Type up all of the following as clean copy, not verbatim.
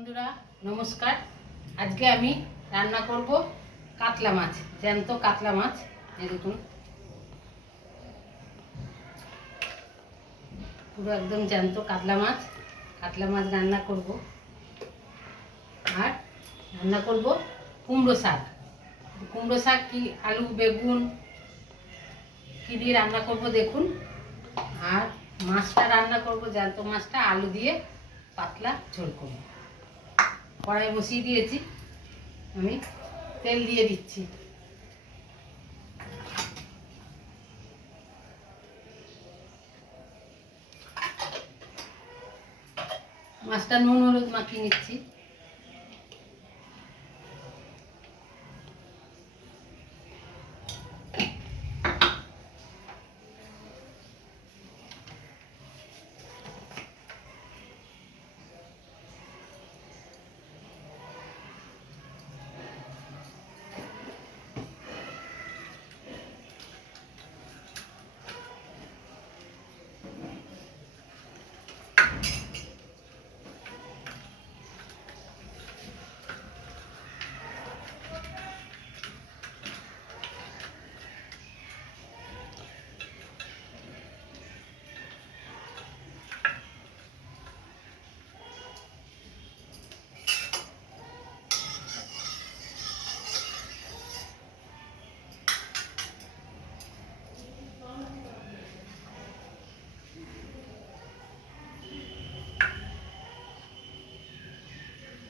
বন্ধুরা নমস্কার। আজকে আমি রান্না করব কাতলা মাছ, জ্যান্ত কাতলা মাছ। এই দেখুন, পুরো একদম জ্যান্ত কাতলা মাছ রান্না করব। আর রান্না করব কুমড়ো শাক। কি আলু বেগুন কি দিয়ে রান্না করব দেখুন। আর মাছটা রান্না করব, জ্যান্ত মাছটা আলু দিয়ে পাতলা ঝোল করব। কড়াই বসিয়ে দিয়েছি, আমি তেল দিয়ে দিচ্ছি। মাছটা নুন হলুদ মাখিয়ে নিচ্ছি।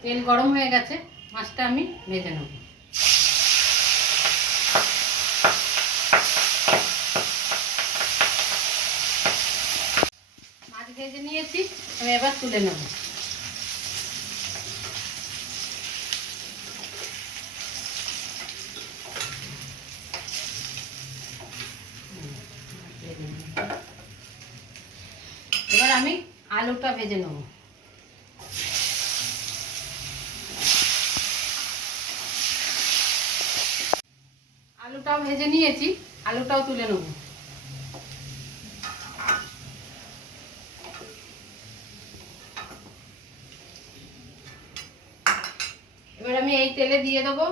তেল গরম হয়ে গেছে, মাছটা আমি ভেজে নেব। মাছ ভেজে নিয়েছি, আমি এবার তুলে নেব। এবার আমি আলুটা ভেজে নেব। আলুটাও ভেজে নিয়েছি, আলুটাও তুলে নেব। এবার আমি এই তেলে দিয়ে দেবো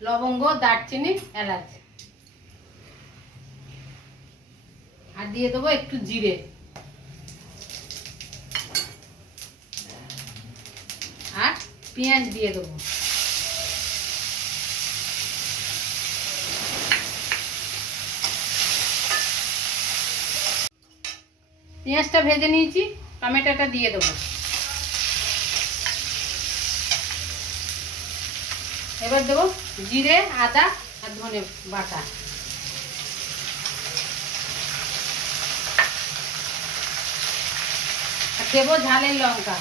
লবঙ্গ, দারচিনি, এলাচ, আর দিয়ে দেবো একটু জিরে, আর পেঁয়াজ দিয়ে দেবো। পেঁয়াজটা ভেজে নিয়েছি, টমেটোটা দিয়ে দেবো। এবার দেবো জিরে, আদা আর ধনে বাটা। আর দেবো ঝালের লঙ্কা,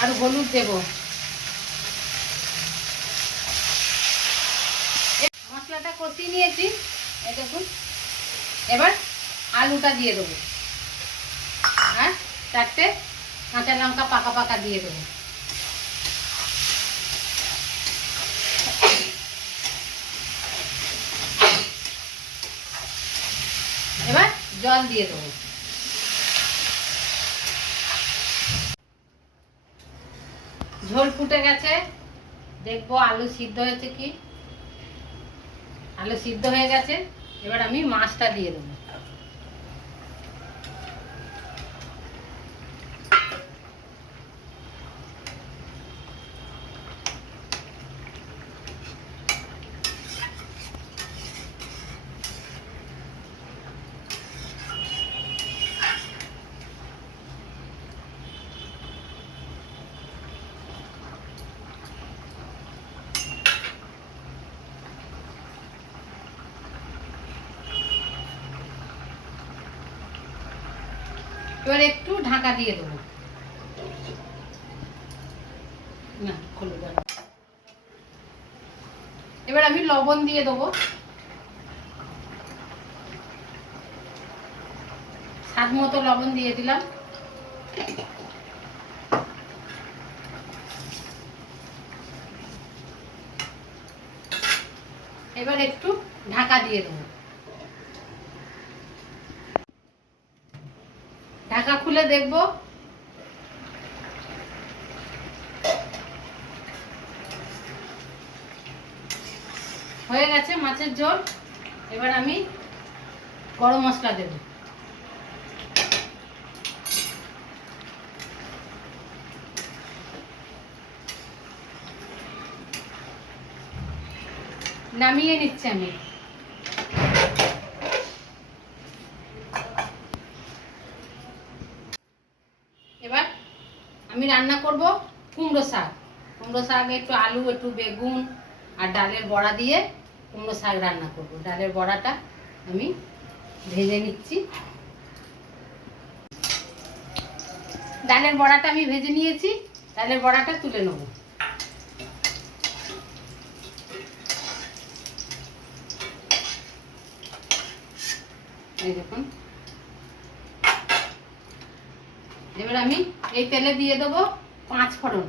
আর হলুদ দেবো। মশলাটা কষিয়ে নিয়েছি, এই দেখুন। এবার আলুটা দিয়ে দেবো, আর 4টে কাঁচা লঙ্কা পাকা পাকা দিয়ে দেবো। এবার জল দিয়ে দেবো। ঝোল ফুটে গেছে, দেখবো আলু সিদ্ধ হয়েছে কি। আলু সিদ্ধ হয়ে গেছে, এবার আমি মাছটা দিয়ে দেবো। এবার একটু ঢাকা দিয়ে দেবো। না, খুলে দেবো। এবার আমি লবণ দিয়ে দেবো, স্বাদ মতো লবণ দিয়ে দিলাম। এবার একটু ঢাকা দিয়ে দেবো। ঢাকা খুলে দেখবো হয়ে গেছে মাছের ঝোল। এবার আমি গরম মশলা দেব। নামিয়ে নিচ্ছি আমি। এবার আমি রান্না করব কুমড়ো শাক। কুমড়ো শাক একটু আলু, একটু বেগুন আর ডালের বড়া দিয়ে কুমড়ো শাক রান্না করব। ডালের বড়াটা আমি ভেজে নিচ্ছি। ডালের বড়াটা আমি ভেজে নিয়েছি। ডালের বড়াটা তুলে নেব। এই দেখুন, এবার আমি এই তেলে দিয়ে দেবো 5 ফোড়ন।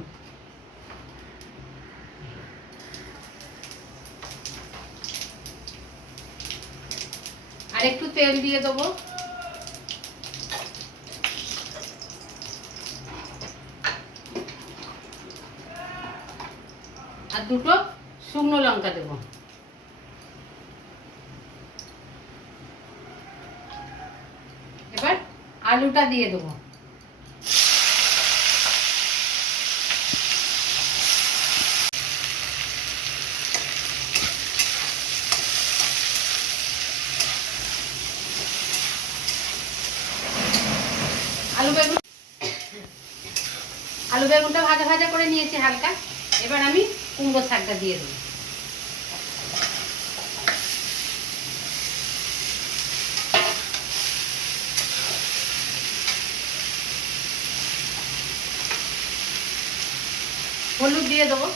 আর একটু তেল দিয়ে দেবো। আর 2টো শুকনো লঙ্কা দেবো। এবার আলুটা দিয়ে দেবো। আলু বেগুনটা ভাজা ভাজা করে নিয়েছি হালকা। এবার আমি কুমড়ো শাকটা দিয়ে দেবো। হলুদ দিয়ে দেবো।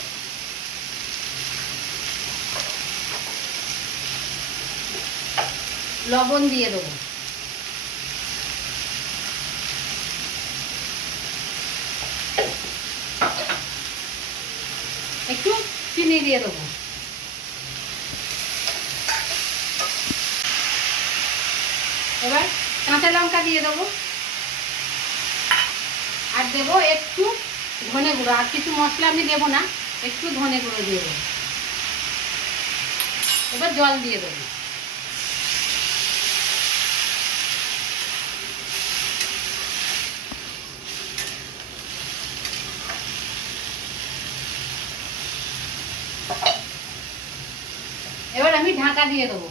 লবণ দিয়ে দেবো। একটু চিনি দিয়ে দেবো। এবার কাঁচা লঙ্কা দিয়ে দেবো। আর দেবো একটু ধনে গুঁড়ো। আর কিছু মশলা আমি দেবো না, একটু ধনে গুঁড়ো দিয়ে দেবো। এবার জল দিয়ে দেবো। এবার আমি ঢাকা দিয়ে দেবো।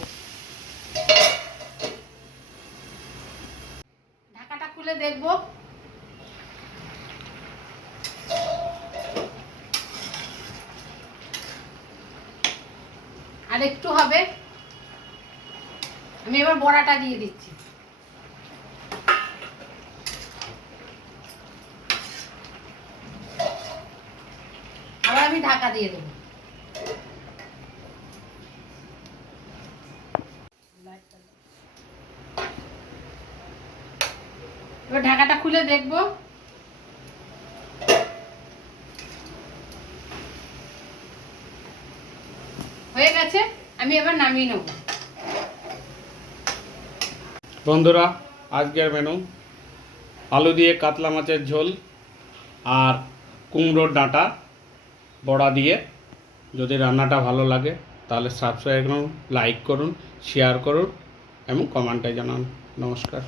ঢাকাটা খুলে দেখবো। আর একটু হবে। আমি এবার বড়াটা দিয়ে দিচ্ছি। আবার আমি ঢাকা দিয়ে দেবো। এবার ঢাকাটা খুলে দেখবো। হয়ে গেছে, আমি এবার নামিয়ে নেব। বন্ধুরা, আজকের মেনু আলু দিয়ে কাতলা মাছের ঝোল আর কুমড়োর ডাঁটা বড়া দিয়ে। যদি রান্নাটা ভালো লাগে তাহলে সাবস্ক্রাইব করুন, লাইক করুন, শেয়ার করুন এবং কমেন্টে জানান। নমস্কার।